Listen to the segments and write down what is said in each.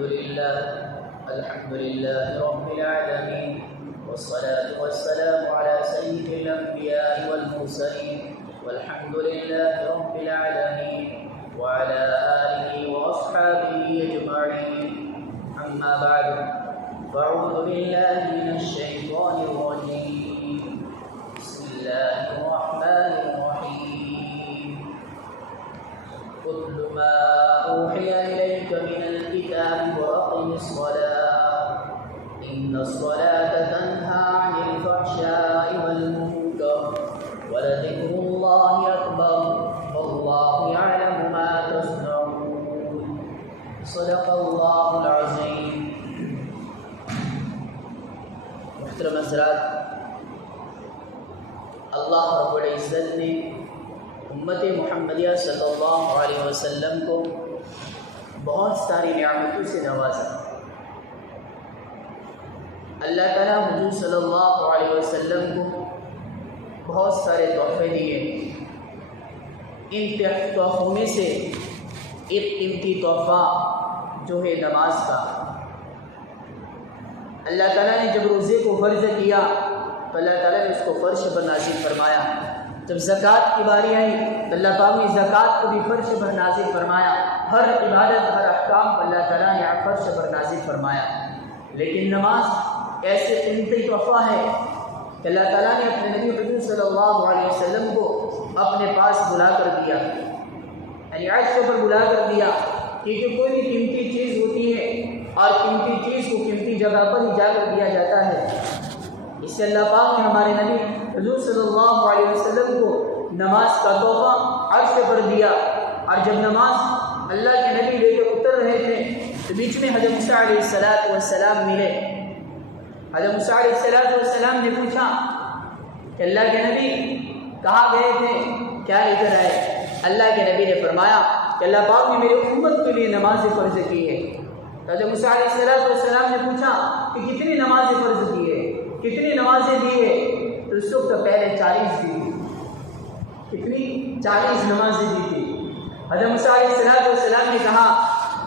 الحمد لله رب العالمين، والصلاة والسلام على سيد الأنبياء والمرسلين، والحمد لله رب العالمين وعلى آله وأصحابه أجمعين. أما بعد، فأعوذ بالله من الشيطان الرجيم. بسم الله الرحمن الرحيم. اتل ما أوحي إليك من الكتاب وأقم الصلاة إن الصلاة تنهى عن الفحشاء والمنكر ولذكر الله أكبر والله يعلم ما تصنعون. صدق الله العظيم. محترم حضرات، اللہ رب العزت نے امت محمدیہ صلی اللہ علیہ وسلم کو بہت ساری نعمتوں سے نوازا. اللہ تعالیٰ حضور صلی اللہ علیہ وسلم کو بہت سارے تحفے دیے. ان تحفوں میں سے ایک قیمتی تحفہ جو ہے نماز کا. اللہ تعالیٰ نے جب روزے کو فرض کیا تو اللہ تعالیٰ نے اس کو فرش پر نازل فرمایا. جب زکوٰۃ کی باری آئی تو اللہ پاک نے زکوٰۃ کو بھی فرش پر نازل فرمایا. ہر عبادت، ہر احکام کو اللہ تعالیٰ نے فرش پر نازل فرمایا. لیکن نماز ایسے قیمتی تحفہ ہے کہ اللہ تعالیٰ نے اپنے نبی حضور صلی اللہ علیہ وسلم کو اپنے پاس بلا کر دیا، یعنی عرش پر بلا کر دیا. کیونکہ کوئی بھی قیمتی چیز ہوتی ہے اور قیمتی چیز کو قیمتی جگہ پر ہی جا کر دیا جاتا ہے. اس سے اللہ پاک نے ہمارے نبی حضور صلی اللہ علیہ وسلم کو نماز کا تحفہ عرش پر دیا. اور جب نماز اللہ کے نبی لے کر اتر رہے تھے تو بیچ میں حضرت موسیٰ علیہ السلام ملے. حضرت موسیٰ علیہ السلام نے پوچھا کہ اللہ کے نبی کہاں گئے تھے، کیا لے کر آئے؟ اللہ کے نبی نے فرمایا کہ اللہ پاک نے میری امت کے لیے نماز فرض کی ہے. حضرت موسیٰ علیہ السلام نے پوچھا کہ کتنی نمازیں فرض کی ہے، کتنی نمازیں دی ہے؟ تو اس وقت پہلے 40 دی تھی. کتنی؟ 40 نمازیں دی تھی. حضرت موسیٰ علیہ السلام نے کہا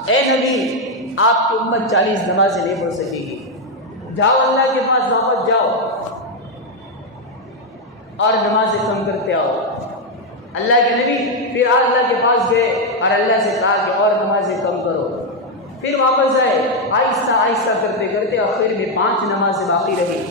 اے نبی، آپ کی امت 40 نمازیں نہیں پڑھ سکے گی. جاؤ اللہ کے پاس واپس جاؤ اور نمازیں کم کرتے آؤ. اللہ کے نبی پھر اللہ کے پاس گئے اور اللہ سے کہا کہ اور نمازیں کم کرو. پھر واپس آئے، آہستہ آہستہ کرتے کرتے آخر میں 5 نمازیں باقی رہی.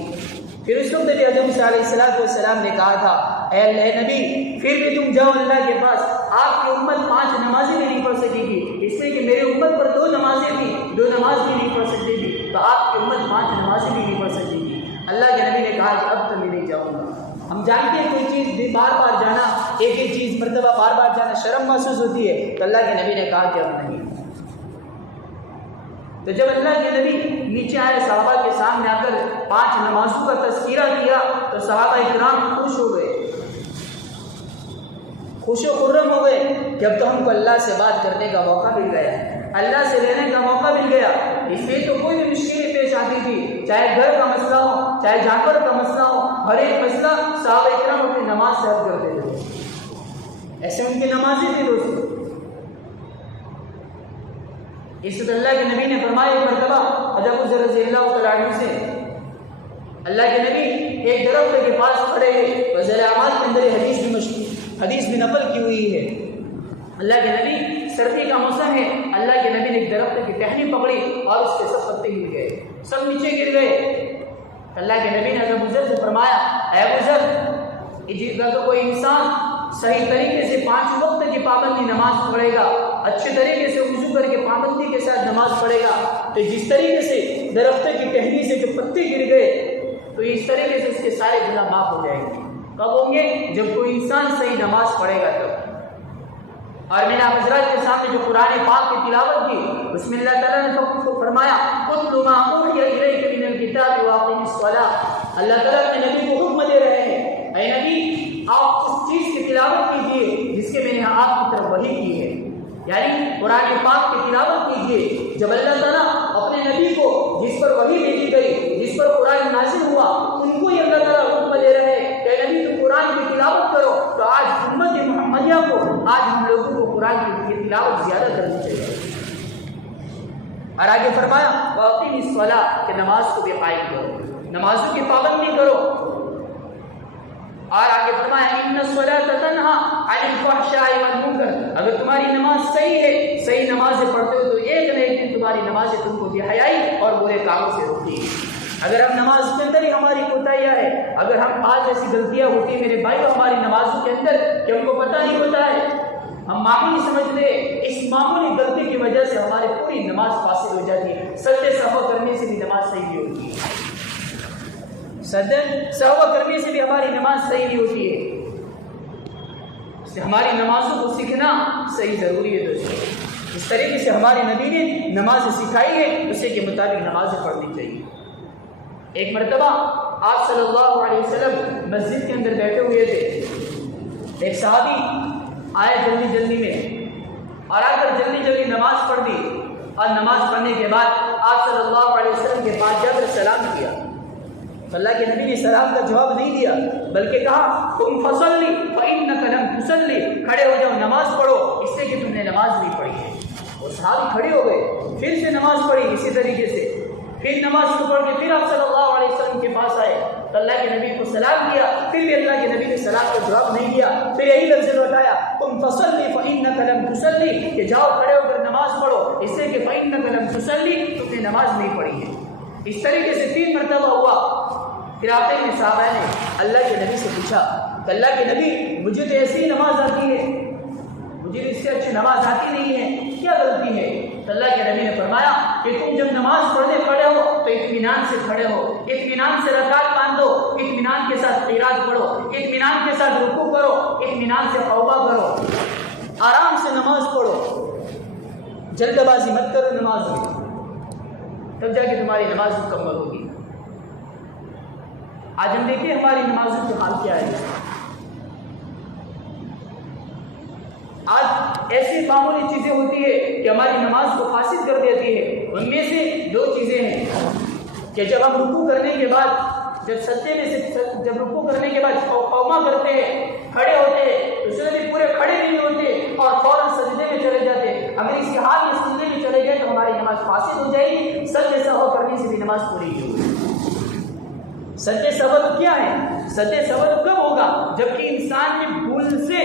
پھر اس وقت بھی حضرت موسیٰ علیہ السلام نے کہا تھا اے اللہ نبی پھر بھی تم جاؤ اللہ کے پاس، آپ کی امت 5 نمازیں بھی نہیں پڑھ سکے گی، اس لیے کہ میری امت پر 2 نمازیں تھیں، 2 نماز بھی نہیں پڑھ سکتے تھی، تو آپ کی امت 5 نمازیں بھی نہیں پڑھ سکے گی. اللہ کے نبی نے کہا کہ اب تو میں نہیں جاؤں گا. ہم جانتے ہیں کوئی چیز بار بار جانا، ایک ایک چیز مرتبہ بار بار جانا شرم محسوس ہوتی ہے، تو اللہ کے نبی نے کہا کہ اب نہیں. تو جب اللہ کے نبی نیچے آئے، صحابہ کے سامنے آ کر 5 نمازوں کا تذکرہ کیا تو صحابہ اکرام خوش ہو گئے، خوش و خرم ہو گئے کہ اب تو ہم کو اللہ سے بات کرنے کا موقع مل گیا، اللہ سے لینے کا موقع مل گیا. اس میں تو کوئی بھی مشکلیں پیش آتی تھی، چاہے گھر کا مسئلہ ہو، چاہے جانور کا مسئلہ ہو، ہر ایک مسئلہ صحابہ اکرام اپنی نماز سے حل کرتے تھے. ایسے ان کی نمازیں تھی دوستوں. اس وقت اللہ کے نبی نے فرمایا ایک مرتبہ حضرت ابو ذر رضی اللہ تعالیٰ عنہ سے، اللہ کے نبی ایک درخت کے پاس کھڑے ہیں. وزیر اعمال کے اندر حدیث بھی نقل کی ہوئی ہے. اللہ کے نبی، سردی کا موسم ہے، اللہ کے نبی نے ایک درخت کی ٹہنی پکڑی اور اس کے سب پتے گر گئے، سب نیچے گر گئے. اللہ کے نبی نے حضرت ابو ذر سے فرمایا اے ابو ذر، اگر کوئی انسان صحیح طریقے سے 5 وقت کی پابندی نماز پڑھے گا، اچھے طریقے سے وضو کر کے پابندی کے ساتھ نماز پڑھے گا، تو جس طریقے سے درخت کی ٹہنی سے جو پتے گر گئے تو اس طریقے سے اس کے سارے گناہ معاف ہو جائیں گے. کب ہوں گے؟ جب کوئی انسان صحیح نماز پڑھے گا تب. اور میں نے آپ حضرات کے سامنے جو قرآن پاک کی تلاوت کی اس میں اللہ تعالیٰ نے تو فرمایا اتل ما اوحی الیک من الکتاب واقم الصلاۃ. اللہ تعالیٰ اپنے نبی کو حکم دے رہے ہیں اے نبی آپ اس چیز کی تلاوت کیجیے جس کے میں نے آپ کی طرف وحی کی ہے، یعنی قرآن پاک کی تلاوت کیجیے. جب اللہ تعالیٰ اپنے نبی کو جس پر وحی بھیجی گئی، جس پر قرآن نازل ہوا، ان کو یہ اللہ تعالیٰ حکم دے رہے ہیں کہ نبی تم قرآن کی تلاوت کرو. تو آج امت محمدیہ کو، آج ہم لوگوں کو قرآن کی تلاوت زیادہ کرنی چاہیے. اور آگے فرمایا وَأَقِمِ الصَّلَاةَ کہ نماز کو بھی قائم کرو، نمازوں کی پابندی کرو۔ اور آگے فرمایا إِنَّ الصَّلَاةَ تَنْهَىٰ عَنِ الْفَحْشَاءِ وَالْمُنكَرِ، اگر تمہاری نماز صحیح ہے، صحیح نمازیں پڑھتے ہو تو ایک نہ ایک دن تمہاری نمازیں تم کو بے حیائی اور برے کاموں سے روکتی ہیں۔ اگر ہم نماز کے اندر ہی ہماری کوتاہیاں ہے، اگر ہم آج ایسی غلطیاں ہوتی ہیں میرے بھائیو ہماری نمازوں کے اندر کہ ہم کو پتہ نہیں ہوتا ہے، ہم معمولی سمجھتے، اس معمولی غلطی کی وجہ سے ہماری پوری نماز فاسد ہو جاتی ہے۔ سجدے سہو کرنے سے بھی نماز صحیح نہیں ہوتی ہے، سجدے سہو کرنے سے بھی ہماری نماز صحیح نہیں ہوتی ہے۔ اس لیے ہماری نمازوں کو سیکھنا صحیح ضروری ہے دوستوں۔ اس طریقے سے ہمارے نبی نے نماز سکھائی ہے، اسی کے مطابق نمازیں پڑھنی چاہیے۔ ایک مرتبہ آپ صلی اللہ علیہ وسلم مسجد کے اندر بیٹھے ہوئے تھے، ایک صحابی آئے جلدی جلدی میں اور آ کر جلدی جلدی نماز پڑھ دی، اور نماز پڑھنے کے بعد آپ صلی اللہ علیہ وسلم کے پاس جا کر سلام کیا۔ اللہ کے نبی نے سلام کا جواب نہیں دیا بلکہ کہا تم فصلی فإنک لم تصلی، کھڑے ہو جاؤ نماز پڑھو، اس سے کہ تم نے نماز نہیں پڑھی ہے۔ وہ صحابی کھڑے ہو گئے، پھر سے نماز پڑھی اسی طریقے سے، پھر نماز کو پڑھ کے پھر آپ صلی اللہ علیہ وسلم کے پاس آئے تو اللہ کے نبی کو سلام کیا، پھر بھی اللہ کے نبی نے سلام کا جواب نہیں دیا، پھر یہی لفظ لوٹایا تم فصلی فإنک لم تصلی، کہ جاؤ کھڑے ہو کر نماز پڑھو، اس سے کہ فإنک لم تصلی، تم نے نماز نہیں پڑھی ہے۔ اس طریقے سے 3 مرتبہ ہوا۔ پھر آتے ہیں صحابہ نے اللہ کے نبی سے پوچھا کہ اللہ کے نبی مجھے تو ایسی نماز آتی ہے، مجھے اس سے اچھی نماز آتی نہیں ہے، کیا غلطی ہے؟ تو اللہ کے نبی نے فرمایا کہ تم جب نماز پڑھنے کھڑے ہو تو اطمینان سے کھڑے ہو، اطمینان سے رکعت باندھو، اطمینان کے ساتھ قرات پڑھو، اطمینان کے ساتھ رکوع کرو، اطمینان سے توبہ کرو، آرام سے نماز پڑھو، جلد بازی مت کرو نماز میں، تب جا کے تمہاری نماز مکمل ہوگی۔ آج ہم دیکھیں ہماری نمازوں کا حال کیا ہے۔ آج ایسی معمولی چیزیں ہوتی ہے کہ ہماری نماز کو فاسد کر دیتی ہے۔ ان میں سے 2 چیزیں ہیں کہ جب ہم رکوع کرنے کے بعد جب رکوع کرنے کے بعد قوما کرتے ہیں، کھڑے ہوتے ہیں، تو اس میں بھی پورے کھڑے نہیں ہوتے اور فوراً سجدے میں چلے جاتے ہیں۔ اگر اسی حال میں سجدے میں چلے گئے تو ہماری نماز فاسد ہو جائے گی، سجدے سہو کرنے سے بھی نماز پوری نہیں ہوگی۔ سجدے سہو کیا ہے؟ سجدے سہو کب ہوگا؟ جبکہ انسان کی بھول سے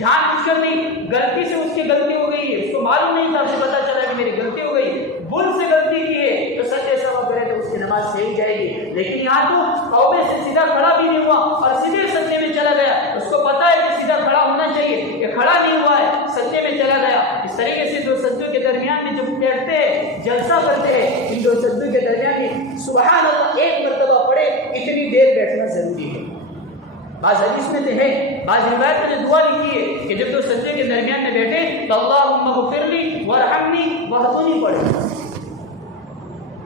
جان بوجھ کر نہیں، غلطی سے اس کی غلطی ہو گئی ہے، اس کو معلوم نہیں تھا، اسے پتا چلا کہ میری غلطی ہو گئی، بھول سے غلطی کی ہے تو سجدے سہو کرے تو اس کی نماز صحیح جائے گی۔ لیکن یہاں تو توبے سے سیدھا کھڑا بھی نہیں ہوا اور سیدھے سجدے میں چلا گیا، اس کو پتا ہے کہ سیدھا کھڑا ہونا چاہیے، کہ کھڑا نہیں ہوا ہے، سجدے میں چلا گیا۔ اس طریقے سے 2 سجدوں کے درمیان میں جب بیٹھتے ہیں، جلسہ کرتے ہیں، ان 2 سجدوں کے درمیان میں سبحان اللہ 1 مرتبہ پڑھے، اتنی دیر بیٹھنا ضروری ہے۔ بعض حدیث میں ہے، بعض روایت میں دعا لکھی ہے کہ جب 2 سجدے کے درمیان میں بیٹھے تو اللہم اغفر لی وارحمنی واہدنی پڑھے،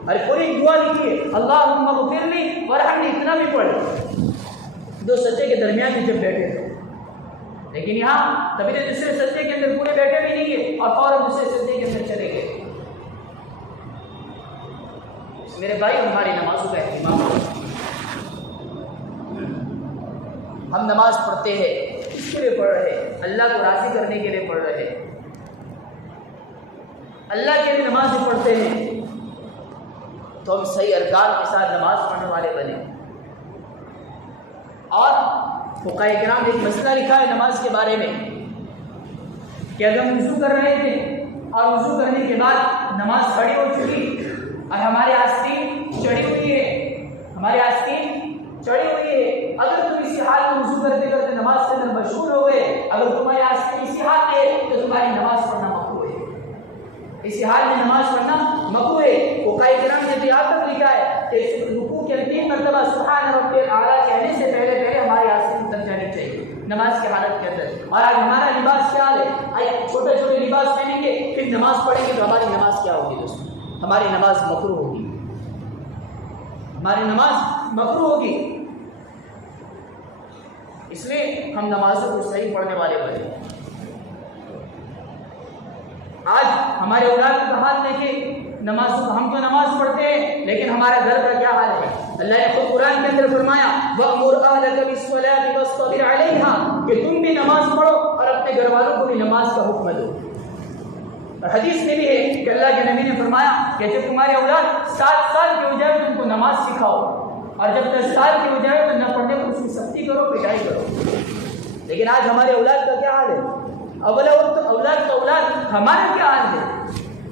اور پوری دعا لکھی ہے اللہم اغفر لی وارحمنی، اتنا بھی پڑھے 2 سجدے کے درمیان میں جب بیٹھے تھے۔ لیکن یہاں کبھی تو دوسرے سجدے کے اندر پورے بیٹھے بھی نہیں ہے اور فوراً دوسرے سجدے کے اندر چلے گئے۔ میرے بھائی ہماری نمازوں کا اہتمام کریں۔ ہم نماز پڑھتے ہیں، اس کے لیے پڑھ رہے ہیں، اللہ کو راضی کرنے کے لیے پڑھ رہے ہیں، اللہ کے لیے نماز پڑھتے ہیں تو ہم صحیح ارکان کے ساتھ نماز پڑھنے والے بنیں۔ اور فقہاء کرام نے ایک مسئلہ لکھا ہے نماز کے بارے میں کہ اگر ہم وضو کر رہے تھے اور وضو کرنے کے بعد نماز کھڑی ہو چکی اور ہمارے آستین چڑھی ہوئی ہے، چڑھی ہوئی ہے، اگر تم اسی حال میں وضو کرتے کرتے نماز کے اندر مشغول ہو گئے، اگر تمہارے آستین اسی حال میں تو تمہاری نماز پڑھنا مکروہ ہے، اسی حال میں نماز پڑھنا مکروہ ہے۔ فقہاء کرام نے یہاں تک لکھا ہے کہ رکوع کے 3 مرتبہ سبحان ربی الاعلیٰ کہنے سے پہلے ہماری آستین اتر جانی چاہیے نماز کی حالت کے اندر۔ اور آج ہمارا لباس کیا ہے؟ آج چھوٹے چھوٹے لباس پہنیں گے پھر نماز پڑھیں گے تو ہماری نماز کیا ہوگی دوستوں؟ ہماری نماز مکروہ ہوگی، ہماری نماز مکروہ ہوگی۔ اس لیے ہم نمازوں کو صحیح پڑھنے والے بنے۔ آج ہمارے اولاد کا حال دیکھیں، ہم تو نماز پڑھتے ہیں لیکن ہمارا گھر کا کیا حال ہے؟ اللہ نے خود قرآن کے اندر فرمایا وَأْمُرْ أَهْلَكَ بِالصَّلَاةِ وَاصْطَبِرْ عَلَيْهَا کہ تم بھی نماز پڑھو اور اپنے گھر والوں کو بھی نماز کا حکم دو۔ اور حدیث میں بھی ہے کہ اللہ کے نبی نے فرمایا کہ جب تمہارے اولاد 7 سال کے ہو جائے تو ان کو نماز سکھاؤ، اور جب 10 سال کے ہو جائے تو نہ پڑھنے کو اس کی سختی کرو، پٹائی کرو۔ لیکن آج ہمارے اولاد کا کیا حال ہے؟ اولاد کا اولاد ہمارا کیا حال ہے؟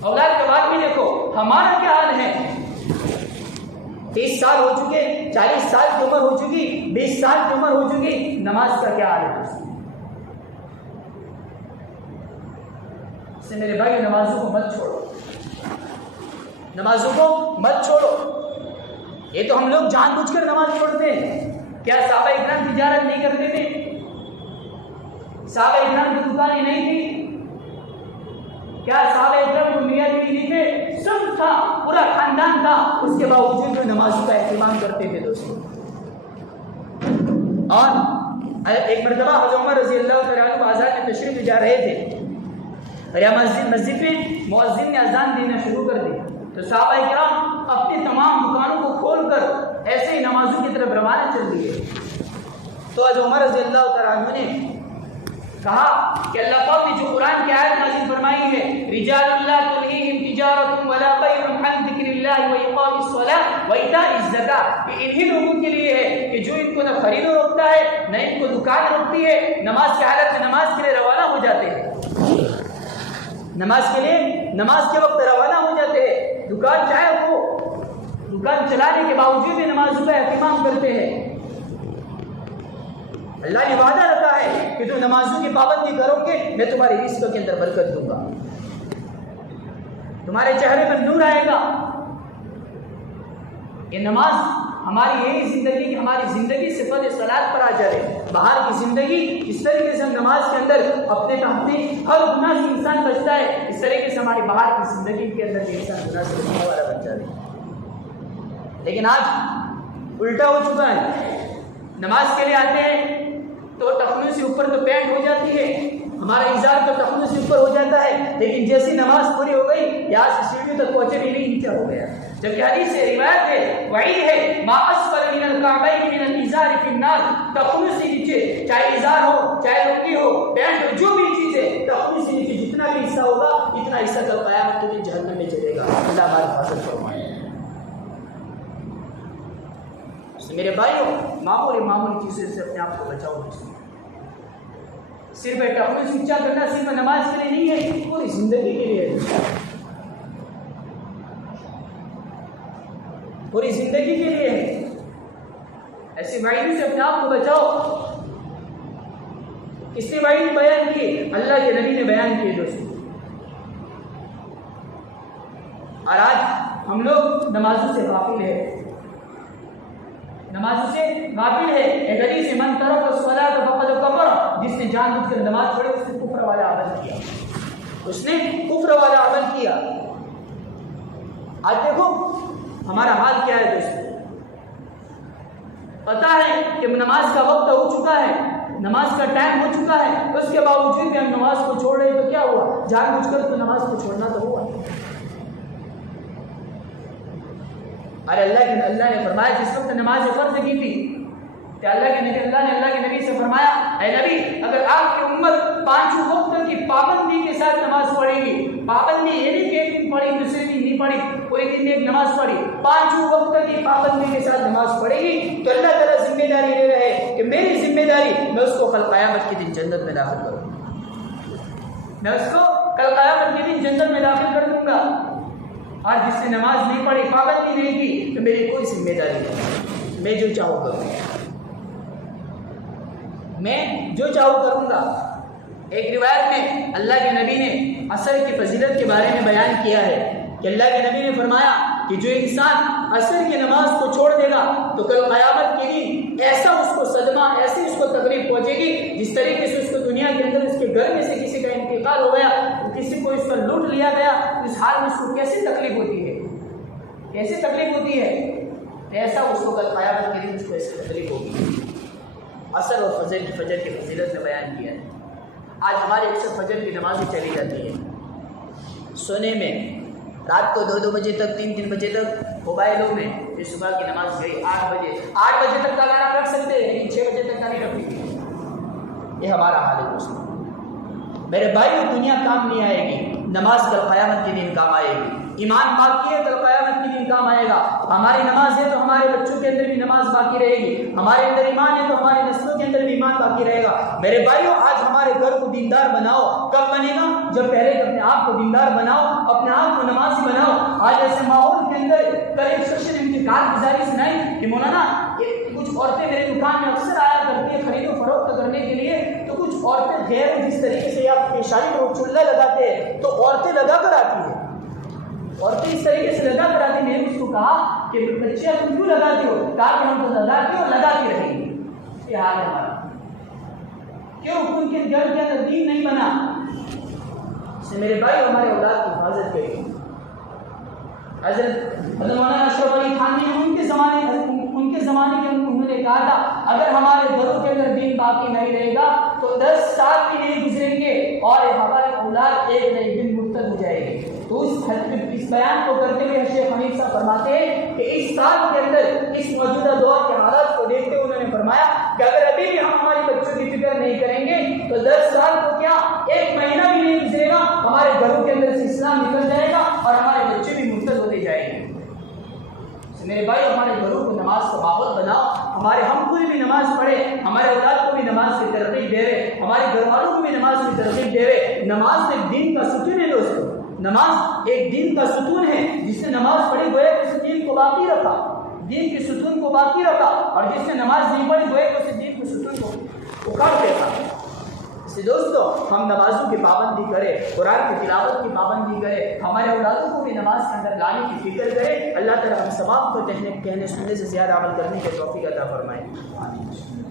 اولاد کے بعد بھی دیکھو ہمارا کیا حال ہے۔ 30 سال ہو چکے، 40 سال کی عمر ہو چکی، 20 سال کی عمر ہو چکی، نماز کا کیا حال ہے؟ اس سے میرے بھائی نمازوں کو مت چھوڑو، نمازوں کو مت چھوڑو۔ یہ تو ہم لوگ جان بوجھ کر نماز چھوڑتے ہیں۔ کیا صحابہ اکرام تجارت نہیں کرتے تھے؟ صحابہ اکرام کی دکانیں نہیں تھی؟ کیا صحابہ اکرام کو میاں بیوی نہیں تھے؟ سب تھا، پورا خاندان تھا، اس کے باوجود وہ نمازوں کا اہتمام کرتے تھے دوستوں۔ اور ایک مرتبہ حضرت عمر رضی اللہ تعالیٰ عنہ بازار میں تشریف لے جا رہے تھے، اور یا مسجد میں مؤذن نے اذان دینا شروع کر دی، تو صحابہ اکرام اپنی تمام دکانوں کو کھول کر ایسے ہی نمازوں کی طرف روانہ چل دیے۔ تو حضرت عمر رضی اللہ تعالیٰ عنہ نے کہا کہ اللہ پاک نے جو قرآن کی آیت نازل فرمائی ہے، رجال لا تلہیہم تجارۃ ولا بیع عن ذکر اللہ واقام الصلاۃ وایتاء الزکاۃ، یہ انہی لوگوں کے لیے ہے کہ جو ان کو نہ خرید و روکتا ہے، نہ ان کو دکان روکتی ہے، نماز کی حالت میں نماز کے لیے روانہ ہو جاتے ہیں، نماز کے لیے نماز کے وقت روانہ ہو جاتے ہیں، دکان چاہے وہ دکان چلانے کے باوجود بھی نمازوں کا اہتمام کرتے ہیں۔ اللہ نے وعدہ رکھا ہے کہ تم نمازوں کی پابندی کرو گے، میں تمہاری رزق کے اندر برکت دوں گا، تمہارے چہرے پر نور آئے گا۔ یہ نماز ہماری یہی زندگی، ہماری زندگی صفت صلاۃ پر آ جائے۔ باہر کی زندگی اس طریقے سے ہم نماز کے اندر اپنے تحتی ہر گناہ سے انسان بچتا ہے، اس طریقے سے ہماری باہر کی زندگی کے اندر انسان گناہ سے بچنے والا بن جائے۔ لیکن آج الٹا ہو چکا ہے، نماز کے لیے آتے ہیں تو ٹخنوں سے اوپر تو پینٹ ہو جاتی ہے، ہمارا اظہار تو ٹخنوں سے اوپر ہو جاتا ہے، لیکن جیسی نماز پوری ہو گئی یہاں سے سیڑھیوں تک پہنچے بھی نہیں، نیچے ہو گیا۔ جبکہ حدیث سے روایت ہے، وعید ہے، ما اسفل من الکعبین من الازار فی النار، ٹخنوں سے نیچے چاہے اظہار ہو، چاہے لنگی ہو، پینٹ ہو، جو بھی چیز ہے، ٹخنوں سے نیچے جتنا بھی حصہ ہوگا اتنا حصہ کل قیامت کے دن جہنم میں چلے گا۔ اللہ ہماری حفاظت فرمائے۔ میرے بھائیوں، معمولی چیزوں سے اپنے آپ کو بچاؤ۔ صرف ٹخنوں سے اونچا کرنا صرف نماز کے لیے نہیں ہے، پوری زندگی کے لیے ہے، پوری زندگی کے لیے ہے۔ ایسی وعیدوں سے اپنے آپ کو بچاؤ۔ کس نے وعید بیان کی؟ اللہ کے نبی نے بیان کیے دوستوں۔ اور آج ہم لوگ نمازوں سے غافل ہیں، نمازوں سے غافل ہے۔ ایک حدیث من ترک الصلاۃ فقد کفر، جس نے جان بوجھ کر نماز چھوڑی اس نے کفر والا عمل کیا، اس نے کفر والا عمل کیا۔ آج دیکھو ہمارا حال کیا ہے دوستوں، پتہ ہے کہ نماز کا وقت ہو چکا ہے، نماز کا ٹائم ہو چکا ہے، اس کے باوجود بھی ہم نماز کو چھوڑ رہے، تو کیا ہوا؟ جان بوجھ کر تو نماز کو چھوڑنا تو ہوا۔ ارے اللہ نے فرمایا جس وقت نماز فرض کی تھی کہ اللہ نے نبی سے فرمایا، اے نبی اگر آپ کی امت 5 وقت کی پابندی کے ساتھ نماز پڑھے گی، پابندی یہ نہیں کہ ایک دن پڑھی دوسرے دن نہیں پڑھی، پورے دن میں ایک نماز پڑھی، 5 وقت کی پابندی کے ساتھ نماز پڑھے گی، تو اللہ تعالیٰ ذمہ داری لے رہے ہیں کہ میری ذمہ داری میں اس کو کل قیامت کے دن جنت میں داخل کروں، میں اس کو کل قیامت کے دن جنت میں داخل کر دوں گا۔ آج جس نے نماز نہیں پڑھی، پابندی نہیں کی، تو میری کوئی ذمہ داری نہیں، میں جو چاہوں کروں گا، میں جو چاہوں کروں گا۔ ایک روایت میں اللہ کے نبی نے عصر کی فضیلت کے بارے میں بیان کیا ہے کہ اللہ کے نبی نے فرمایا کہ جو انسان عصر کی نماز کو چھوڑ دے گا تو کل قیامت کے دن ایسا اس کو صدمہ، ایسی اس کو تکلیف پہنچے گی جس طریقے سے اس کو دنیا کے اندر اس کے گھر میں سے کسی کا انتقال ہو گیا، کسی کو اس کا لوٹ لیا گیا، اس حال میں اس کو کیسے تکلیف ہوتی ہے، کیسے تکلیف ہوتی ہے، ایسا اس کو کل قیامت کے دن اس کو ایسی تکلیف ہوگی۔ عصر اور فجر کی فضیلت میں بیان کیا ہے۔ آج ہمارے اکثر فجر کی نمازیں چلی جاتی ہے سونے میں، رات کو 2 بجے تک، 3 بجے تک موبائلوں میں، پھر صبح کی نماز گئی 8 بجے تک کا گانا رکھ سکتے ہیں لیکن 6 بجے تک کا نہیں رکھیں گے۔ یہ ہمارا حال ہے دوستوں۔ میرے بھائی دنیا کام نہیں آئے گی، نماز کل قیامت کے دن کام آئے گی۔ ایمان باقی ہے، کل قیامت کے دن کام آئے گا۔ ہماری نماز ہے تو ہمارے بچوں کے اندر بھی نماز باقی رہے گی، ہمارے اندر ایمان ہے تو ہمارے نسلوں کے اندر بھی ایمان باقی رہے گا۔ میرے بھائیوں آج ہمارے گھر کو دیندار بناؤ، کب بنے گا؟ جب پہلے اپنے آپ کو دیندار بناؤ، اپنے آپ کو نمازی بناؤ۔ آج ایسے ماحول کے اندر کل ایک شخص نے مجھے کارگزاری سنائی کہ مولانا کچھ عورتیں میرے دکان میں اکثر آیا کرتی ہیں خرید و فروخت کرنے کے لیے، تو کچھ عورتیں غیر جس طریقے سے یا پیشانی میں چولہا لگاتے ہیں تو عورتیں لگا کر آتی ہیں، عورتیں اس طریقے سے لگا کر آتی ہیں۔ میں نے اس کو کہا کہ بچیاں تم کیوں لگاتی ہو؟ کہا کہ ہم تو لگاتے ہو لگاتی رہیں گے۔ یہ حال ہے ہمارا، کیوں؟ ان کے گھر کے اندر دین نہیں بنا۔ اس نے میرے بھائی ہمارے اولاد کی حفاظت کی۔ حضرت مولانا اشرف علی تھانوی ان کے زمانے کے انہوں نے کہا تھا اگر ہمارے گھروں کے اندر دین باقی نہیں رہے گا تو 10 سال بھی نہیں گزریں گے اور ہمارے اولاد ایک نہ ایک دن مرتد ہو جائے گی۔ تو اس بیان کو کرتے ہوئے شیخ حمید صاحب فرماتے ہیں کہ اس سال کے اندر اس موجودہ دور کے حالات کو دیکھتے ہوئے انہوں نے فرمایا کہ اگر ابھی بھی ہم ہماری بچوں کی فکر نہیں کریں گے تو 10 سال کو کیا 1 مہینہ بھی نہیں گزرے گا، ہمارے گھروں کے اندر سے اسلام نکل جائے گا اور ہمارے بچے بھی مرتد ہوتے جائیں گے۔ میرے بھائی ہمارے گھروں کو نماز کا ماحول بناؤ، ہمارے ہم کوئی بھی نماز پڑھے، ہمارے اولاد کو بھی نماز کی ترغیب دے رہے، ہمارے گھر والوں کو بھی نماز کی ترغیب دے رہے۔ نماز ایک دین کا ستون ہے دوستو، نماز ایک دین کا ستون ہے۔ جس نے نماز پڑھی گویا کہ اس دین کو باقی رکھا، دین کے ستون کو باقی رکھا، اور جس نے نماز نہیں پڑھی گویا کہ اس دین کے ستون کو اکھاڑ دیتا۔ اس لیے دوستو ہم نمازوں کی پابندی کریں، قرآن کی تلاوت کی پابندی کریں، ہمارے اولادوں کو بھی نماز کے اندر لانے کی فکر کریں۔ اللہ تعالیٰ ہم سباب کو کہنے سننے سے زیادہ عمل کرنے کے توفیق عطا فرمائے۔ آمین۔